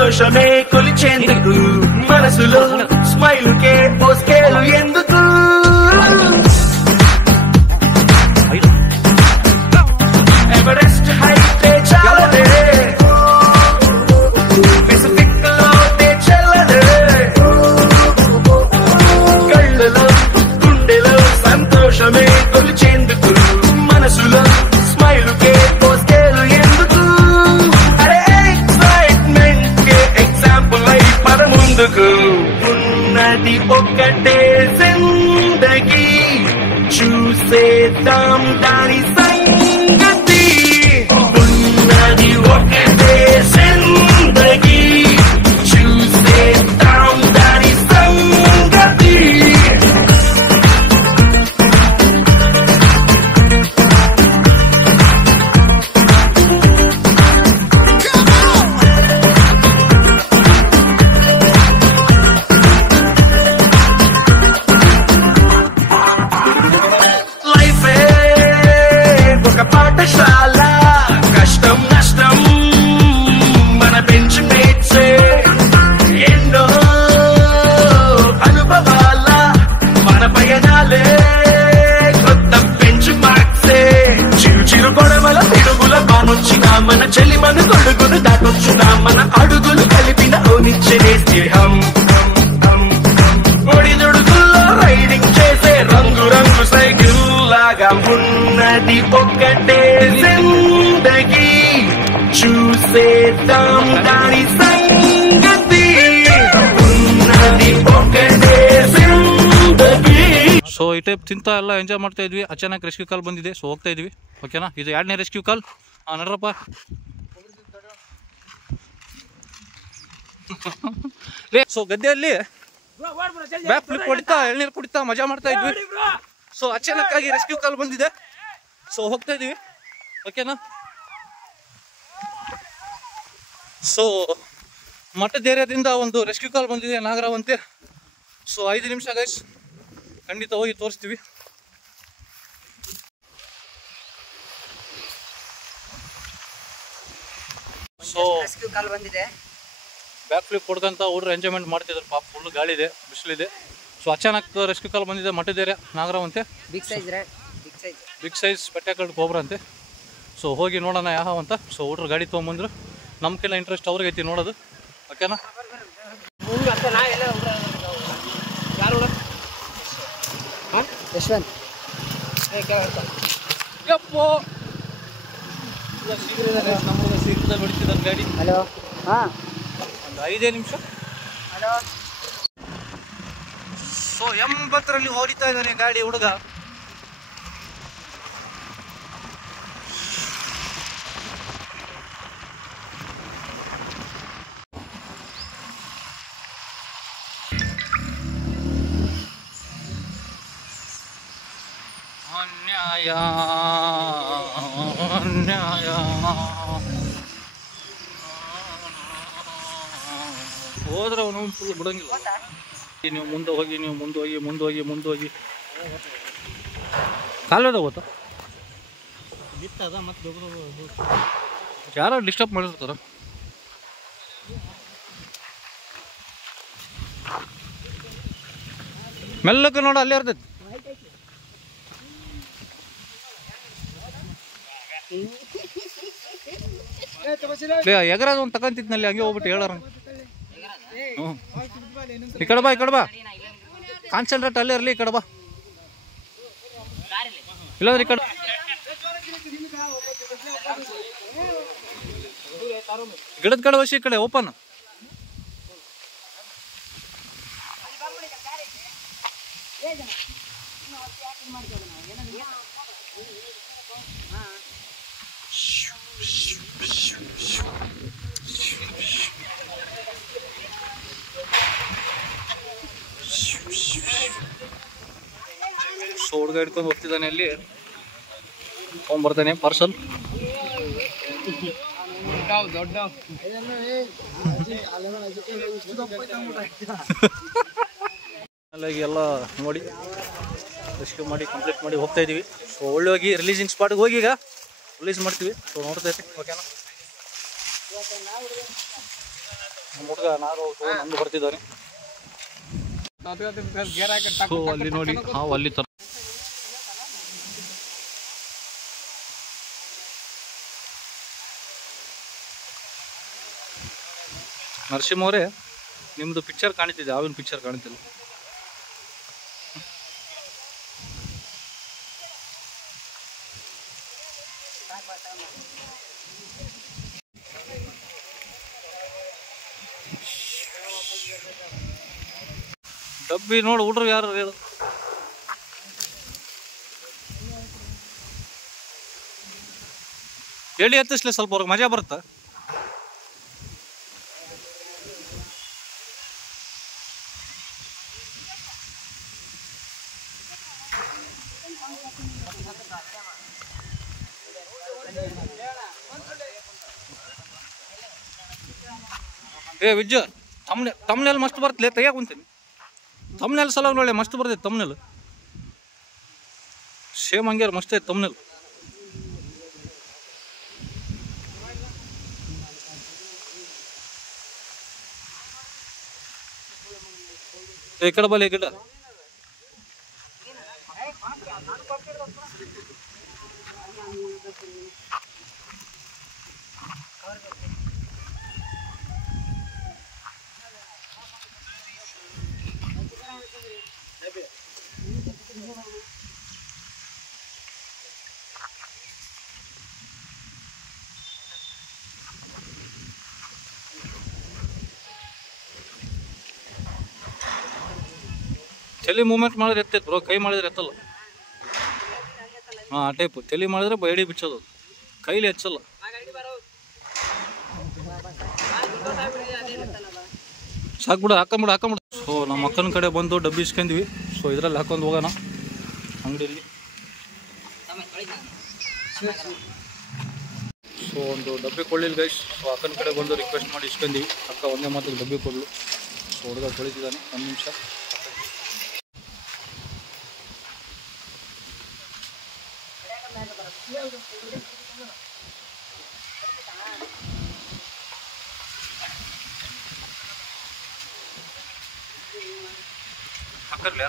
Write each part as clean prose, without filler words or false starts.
సంతోషమే కొలిచేందుకు మనసులో స్మైలుకే ఓ స్కేలు ఎందుకు ఎవరెస్ట్ హైటే చాలదే పెసిఫిక్ లోతే చెల్లదే కళ్ళలో గుండెలో సంతోషమే కొలిచేందుకు మనసులో స్మైలుకే ఓ స్కేలు ఎందుకు అరే ఎక్సైట్మెంట్ కే ఎగ్జాంపుల్ అయి పద ముందుకు ఉన్నది ఒక్కటే జిందగీ చూసేద్దాం దాని సంగతి ఉన్నది ఒక్కటే జిందగీ చూసేద్దాం దాని సంగతి పాఠశాల కష్టం నష్టం మన బెంచ్ మేట్సే ఎన్నో అనుభవాల మన పయనాలే కొత్త బెంచ్ మార్క్సే చిరు చిరు గొడవల పిడుగుల బానొచ్చిన మన చెలిమను గొడుగులు దాటొచ్చున మన అడుగులు కలిపిన ఓనిచ్చే స్నేహం ఒడిదుడుకుల్లో రైడింగ్ చేసే రంగు రంగు సైకిల్ లాగా ఉన్నది ఒక్కటే జిందగీ చూసేద్దాం దాని సంగతి ఉన్నది ఒక్కటే జిందగీ ಸೊ ಈ ಟೈಪ್ ತಿಂತಾ ಎಲ್ಲ ಎಂಜಾಯ್ ಮಾಡ್ತಾ ಇದ್ವಿ ಅಚಾನಕ್ ರೆಸ್ಕ್ಯೂ ಕಾಲ್ ಬಂದಿದೆ ಸೊ ಹೋಗ್ತಾ ಇದ್ವಿ ಓಕೆನಾ ಇದು 2ನೇ ರೆಸ್ಕ್ಯೂ ಕಾಲ್ ನಡ್ರಪ್ಪ ಸೊ ಗದ್ದೆಯಲ್ಲಿ ಬ್ಯಾಕ್ ಫ್ಲಿಪ್ ಹೊಡಿತಾ ಎಳ್ನೀರು ಕುಡಿತಾ ಮಜಾ ಮಾಡ್ತಾ ಇದ್ವಿ ಸೊ ಅಚಾನಕ್ ಆಗಿ ರೆಸ್ಕ್ಯೂ ಕಾಲ್ ಬಂದಿದೆ ಸೊ ಹೋಗ್ತಾ ಇದೀವಿ ಓಕೆನಾ ಸೊ ಮಠದ ಏರಿಯಾದಿಂದ ಒಂದು ರೆಸ್ಕ್ಯೂ ಕಾಲ್ ಬಂದಿದೆ ನಾಗರಾವ್ ಅಂತೆ ಸೊ 5 ನಿಮಿಷ ಗೈಸ್ ಖಂಡಿತ ಹೋಗಿ ತೋರಿಸ್ತೀವಿ ಸೊ ರೆಸ್ಕ್ಯೂ ಕಾಲ್ ಬಂದಿದೆ ಬ್ಯಾಕ್ ಫ್ಲಿಪ್ ಹೊಡ್ಕಂತ ಹುಡುಗರು ಎಂಜಾಯ್ಮೆಂಟ್ ಮಾಡ್ತಿದ್ರು ಪಾಪ ಫುಲ್ ಗಾಳಿ ಇದೆ ಬಿಸಿಲಿದೆ ಸೊ ಅಚಾನಕ್ ರೆಸ್ಕ್ಯೂ ಕಾಲ್ ಬಂದಿದೆ ಮಠದ ಏರಿಯಾ ನಾಗರಾವ್ ಅಂತೆ ಬಿಗ್ ಸೈಜ್ ಪೆಟ್ಟಾಕಲ್ಡ್ ಗೋಬ್ರ ಅಂತೆ ಸೊ ಹೋಗಿ ನೋಡೋಣ ಯಾವ ಅಂತ ಸೊ ಹುಡುಗರು ಗಾಡಿ ತೊಗೊಂಬಂದ್ರು ನಮ್ಗೆಲ್ಲ ಇಂಟ್ರೆಸ್ಟ್ ಅವ್ರಿಗೆ ಐತಿ ನೋಡೋದು ಓಕೆನಾ ಯಶವಂತ್ ಯಪ್ಪೋ ನಮ್ಮೂರ ಸೀರಿಯಲ್ ಹೊಡಿತಿದ್ದಾನೆ ಗಾಡಿ ಹಲೋ ಹಾಂ ಒಂದು 5 ನಿಮಿಷ ಹಲೋ ಸೊ 80ರಲ್ಲಿ ಹೊಡಿತಾ ಇದ್ದಾನೆ ಗಾಡಿ ಹುಡುಗ ಅನ್ಯಾಯ ಅನ್ಯಾಯ ಹೋದ್ರೆ ಅವನು ಫುಲ್ ಬಿಡಂಗಿಲ್ಲ ನೀವು ಮುಂದೆ ಹೋಗಿ ನೀವು ಮುಂದೆ ಹೋಗಿ ಕಾಲದ ಗೊತ್ತಾ ಬಿತ್ತದ ಮತ್ತೆ ಯಾರು ಡಿಸ್ಟರ್ಬ್ ಮಾಡಿರ್ತಾರ ಮೆಲ್ಲಕ್ಕೆ ನೋಡ ಅಲ್ಲೇ ಇರ್ತೈತಿ ಎಗರಾಗ ಒಂದು ತಗೊಂತಿದ್ನಲ್ಲಿ ಹಂಗೆ ಹೋಗ್ಬಿಟ್ಟು ಹೇಳಾರ ಈ ಕಡೆ ಬಾ ಕಾನ್ಸಂಟ್ರೇಟ್ ಅಲ್ಲೇ ಇರಲಿ ಈ ಕಡೆ ಬಾ ಇಲ್ಲಾಂದ್ರೆ ಈ ಕಡೆ ಗಿಡದ ಕಡೆ ವಸಿ ಈ ಕಡೆ ಓಪನ್ ಸೊ ಹುಡುಗ ಹಿಡ್ಕೊಂಡು ಹೋಗ್ತಿದ್ದಾನೆ ಅಲ್ಲಿ ತೊಗೊಂಡ್ಬರ್ತಾನೆ ಪಾರ್ಸಲ್ ಎಲ್ಲ ನೋಡಿ ರೆಸ್ಕ್ಯೂ ಮಾಡಿ ಕಂಪ್ಲೀಟ್ ಮಾಡಿ ಹೋಗ್ತಾ ಇದೀವಿ. ಸೊ ಒಳ್ಳೆ ರಿಲೀಸಿಂಗ್ ಸ್ಪಾಟ್ಗೆ ಹೋಗಿ ಈಗ ರಿಲೀಸ್ ಮಾಡ್ತೀವಿ. ಸೊ ನೋಡ್ತಾ ಇರ್ತೀವಿ ಓಕೆನಾ. ನಮ್ಮ ಹುಡುಗ ನಾನು ನಂದು ಬರ್ತಿದ್ದಾನೆ. ಸೊ ಅಲ್ಲಿ ನೋಡಿ ಹಾವು ಅಲ್ಲಿ ತರ. ನರಸಿಂಹ ಅವರೇ, ನಿಮ್ದು ಪಿಕ್ಚರ್ ಕಾಣ್ತಿದೆ, ಹಾವಿನ ಪಿಕ್ಚರ್ ಕಾಣ್ತಿಲ್ಲ. ಡಬ್ಬಿ ನೋಡಿ ಹುಡ್ರು ಯಾರು ಹೇಳು. ಎಳಿ ಎತ್ತಿಸ್ಲಿ ಸ್ವಲ್ಪ, ಅವ್ರಿಗೆ ಮಜಾ ಬರುತ್ತಾ? ಏ ವಿಜ್ಜ, ತಮ್ನೆಲ್ ಮಸ್ತ್ ಬರ್ತಲೇ, ತೆಗಿಯಾಕ ಕುಂತೀನಿ. ತಮ್ನೆಲ್ ಸಲ ಒಳ್ಳೆ ಮಸ್ತ್ ಬರ್ತೈತೆ ತಮ್ನೆಲ್. ಸೇಮ್ ಹಂಗ್ಯಾರ ಮಸ್ತ್ ಐತೆ ತಮ್ನೆಲ್. ಈ ಕಡೆ ಬಲ್ಲಿ, ಈ ಕಡೆ ತಲೆ ಮೂಮೆಂಟ್ ಮಾಡಿದ್ರೆ ಎತ್ತೈತೆ ಬ್ರೋ, ಕೈ ಮಾಡಿದ್ರೆ ಎತ್ತಲ್ಲ. ಹಾಂ, ಆ ಟೈಪು. ತಲೆ ಮಾಡಿದ್ರೆ ಎಡಿ ಬಿಚ್ಚೋದು, ಕೈಲಿ ಹೆಚ್ಚಲ್ಲ. ಸಾಕ್ಬಿಡು, ಹಾಕೊಂಬಿಡು. ಸೊ ನಮ್ಮ ಅಕ್ಕನ ಕಡೆ ಬಂದು ಡಬ್ಬಿ ಇಸ್ಕೊಂಡ್ವಿ. ಸೊ ಇದರಲ್ಲಿ ಹಾಕೊಂಡು ಹೋಗೋಣ ಅಂಗಡಿಯಲ್ಲಿ. ಸೊ ಒಂದು ಡಬ್ಬಿ ಕೊಳ್ಳಿಲ್ಲ ಗೈಸ್. ಸೊ ಅಕ್ಕನ ಕಡೆ ಬಂದು ರಿಕ್ವೆಸ್ಟ್ ಮಾಡಿ ಇಸ್ಕೊಂಡ್ವಿ. ಅಕ್ಕ ಒಂದೇ ಮಾತಿಗೆ ಡಬ್ಬಿ ಕೊಡಲು. ಸೊ ಹುಡುಗ ತೊಳಿತಿದ್ದಾನೆ, ಒಂದು ನಿಮಿಷ. ಹಾಕರ್ಲಿ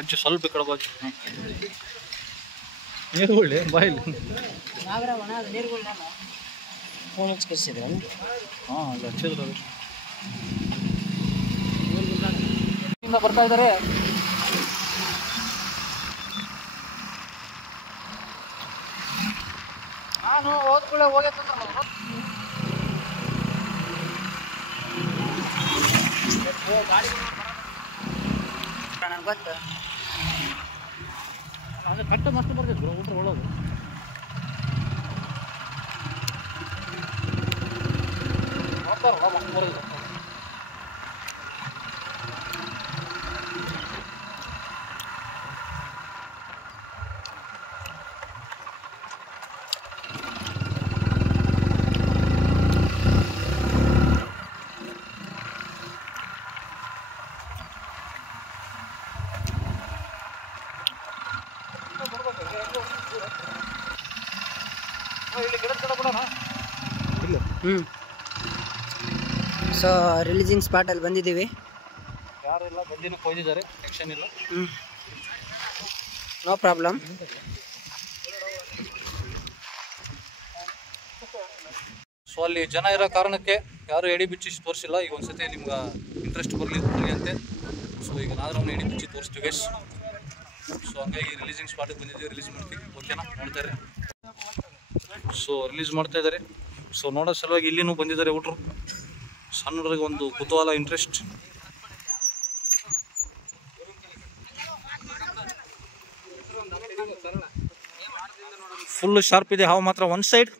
ಅಜ್ಜಿ ಸ್ವಲ್ಪ ಈ ಕಡೆ ಬಾಜು ನೀರುಳ್ಳಿ ಬಾಯಿಲಿ. ಫೋನ್ ಹಚ್ಚಿಸಿದ್ರೆ ಹಾಂ, ಅಲ್ಲಿ ಹಚ್ಚಿದ್ರು. ಅದು ಬರ್ತಾ ಇದ್ದಾರೆ. ನಾನು ಹೋದ್ಕೂಳೆ ಹೋಗೈತಂದ್ರೆ ನನಗೆ ಗೊತ್ತು. ಅದು ಕಟ್ಟು ಮಸ್ತ್ ಬರ್ತಿದ್ರು ಊಟ ಒಳಗೆ. ನೋಡ್ತಾರಲ್ಲ ಮಸ್ತ್ ಬರೋದು. ಸೊ ರಿಲೀಸಿಂಗ್ ಸ್ಪಾಟಲ್ಲಿ ಬಂದಿದ್ದೀವಿ. ಯಾರೆಲ್ಲ ಗದ್ದಿನಕ್ಕೆ ಹೋಗಿದ್ದಾರೆ, ಟೆನ್ಷನ್ ಇಲ್ಲ. No problem. ಸೊ ಅಲ್ಲಿ ಜನ ಇರೋ ಕಾರಣಕ್ಕೆ ಯಾರು ಎಡಿ ಬಿಚ್ಚಿ ತೋರಿಸಿಲ್ಲ. ಈಗ ಒಂದ್ಸತಿ ನಿಮ್ಗೆ ಇಂಟ್ರೆಸ್ಟ್ ಬರಲಿ ಅಂತ ಸೊ ಈಗ ನಾವು ಎಡಿ ಬಿಚ್ಚಿ ತೋರಿಸ್ತೀವಿ ಗೈಸ್. ಸೊ ಹಂಗಾಗಿ ರಿಲೀಸಿಂಗ್ ಸ್ಪಾಟಿಗೆ ಬಂದಿದ್ದೀವಿ, ರಿಲೀಸ್ ಮಾಡ್ತೀವಿ. ಓಕೆನಾ, ನೋಡ್ತಾರೆ. ಸೊ ರಿಲೀಸ್ ಮಾಡ್ತಾ ಇದ್ದಾರೆ. ಸೊ ನೋಡೋ ಸಲುವಾಗಿ ಇಲ್ಲಿನೂ ಬಂದಿದ್ದಾರೆ ಹುಡ್ರು. ಸಣ್ಣ ಹುಡುಗರಿಗೆ ಒಂದು ಕುತೂಹಲ, ಇಂಟ್ರೆಸ್ಟ್. ಫುಲ್ ಶಾರ್ಪ್ ಇದೆ ಹಾವು ಮಾತ್ರ, ಒನ್ ಸೈಡ್.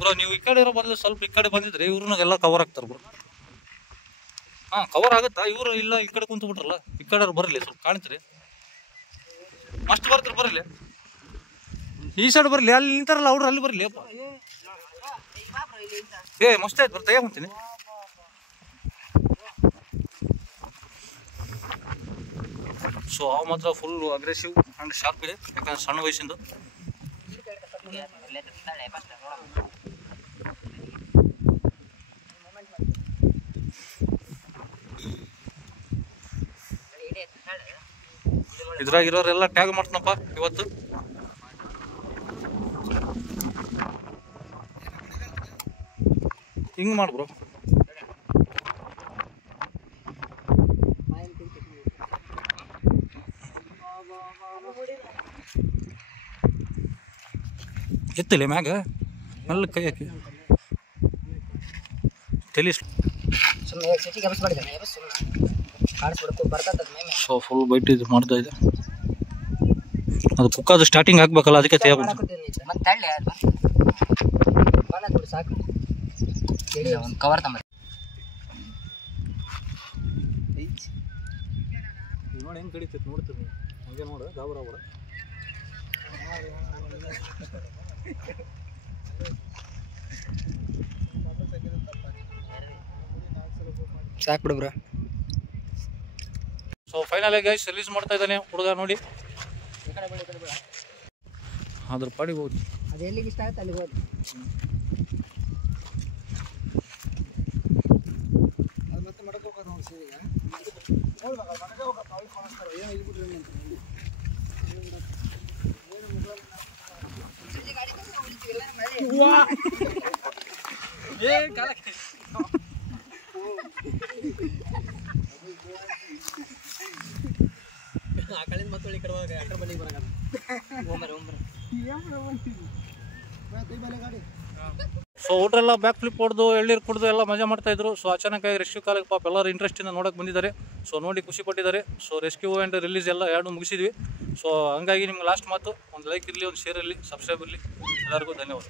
ಬ್ರೋ ನೀವು ಈ ಕಡೆ ಇರೋ ಬದಲು ಸ್ವಲ್ಪ ಈ ಕಡೆ ಬಂದಿದ್ರೆ ಇವ್ರನ್ನೆಲ್ಲ ಕವರ್ ಆಗ್ತಾರೆ ಬ್ರೋ. ಹಾಂ, ಕವರ್ ಆಗುತ್ತಾ? ಇವರು ಇಲ್ಲ ಈ ಕಡೆ ಕುಂತು ಬಿಟ್ರಲ್ಲ, ಈ ಕಡೆ ಬರಲಿ, ಸ್ವಲ್ಪ ಕಾಣ್ತೀರಿ. ಮಸ್ತ್ ಬರ್ತಾರೆ, ಬರಲಿ ಈ ಸೈಡ್ ಬರಲಿ. ಅಲ್ಲಿ ನಿಂತಾರಲ್ಲ ಅವ್ರು, ಅಲ್ಲಿ ಬರಲಿ ಅಪ್ಪ. ಏ ಮಸ್ತ್ ಆಯ್ತು, ಬರ್ತಾ ಯಾಕಂತೀನಿ. ಸೊ ಅವು ಮಾತ್ರ ಫುಲ್ ಅಗ್ರೆಸಿವ್ ಆ್ಯಂಡ್ ಶಾರ್ಪ್ ಇದೆ, ಯಾಕಂದ್ರೆ ಸಣ್ಣ ವಯಸ್ಸಿಂದು. ಇದ್ರಾಗಿರೋರೆಲ್ಲ ಟ್ಯಾಗ್ ಮಾಡ್ತೀನಪ್ಪ ಇವತ್ತು. ಹಿಂಗೆ ಮಾಡ್ಬ್ರೋ. ಎತ್ತಿಲ್ಲ ಮ್ಯಾಗ ಮೆಲ್ಲ ಕೈ ಹಾಕಿ ತಲೆ. ಸೊ ಫುಲ್ ಬೈಟ್ ಇದು ಮಾಡ್ತಾ ಇದೆ. ಅದು ಕುಕ್ಕಾದು ಸ್ಟಾರ್ಟಿಂಗ್ ಹಾಕ್ಬೇಕಲ್ಲ, ಅದಕ್ಕೆ ತೇವ ಕವರ್ ತಮ್ಮ ನೋಡಿ ಹೆಂಗೆ ಕಡಿತೈತೆ ನೋಡ್ತೀವಿ. ಹಂಗೆ ನೋಡು ಗಾಬರ ಬರ. ಸಾಕು ಬಿಡು bro. So final guys release ಮಾಡ್ತಾ ಇದ್ದಾನೆ ಹುಡುಗ ನೋಡಿ. ಅದ್ರ ಪಾಡಿಗೆ ಹೋಗಿ ಅದು ಎಲ್ಲಿಗೆ ಇಷ್ಟ ಆಗುತ್ತೆ ಅಲ್ಲಿಗೆ ಹೋಗಿ. ಸೊ ಊಟ್ರೆಲ್ಲ ಬ್ಯಾಕ್ ಫ್ಲಿಪ್ ಹೊಡೆದು ಎಳ್ಳೀರು ಕುಡಿದು ಎಲ್ಲ ಮಜಾ ಮಾಡ್ತಾ ಇದ್ರು. ಸೊ ಅಚಾನಕ್ಕಾಗಿ ರೆಸ್ಕ್ಯೂ ಕಾಲಕ್ಕೆ ಪಾಪ ಎಲ್ಲರೂ ಇಂಟ್ರೆಸ್ಟಿಂದ ನೋಡೋಕೆ ಬಂದಿದ್ದಾರೆ. ಸೊ ನೋಡಿ ಖುಷಿ ಪಟ್ಟಿದ್ದಾರೆ. ಸೊ ರೆಸ್ಕ್ಯೂ ಆ್ಯಂಡ್ ರಿಲೀಸ್ ಎಲ್ಲ ಎರಡು ಮುಗಿಸಿದ್ವಿ. ಸೊ ಹಂಗಾಗಿ ನಿಮ್ಗೆ ಲಾಸ್ಟ್ ಮಾತು, ಒಂದು ಲೈಕ್ ಇರಲಿ, ಒಂದು ಶೇರ್ ಇರಲಿ, ಸಬ್ಸ್ಕ್ರೈಬ್ ಇರಲಿ. ಎಲ್ಲರಿಗೂ ಧನ್ಯವಾದ.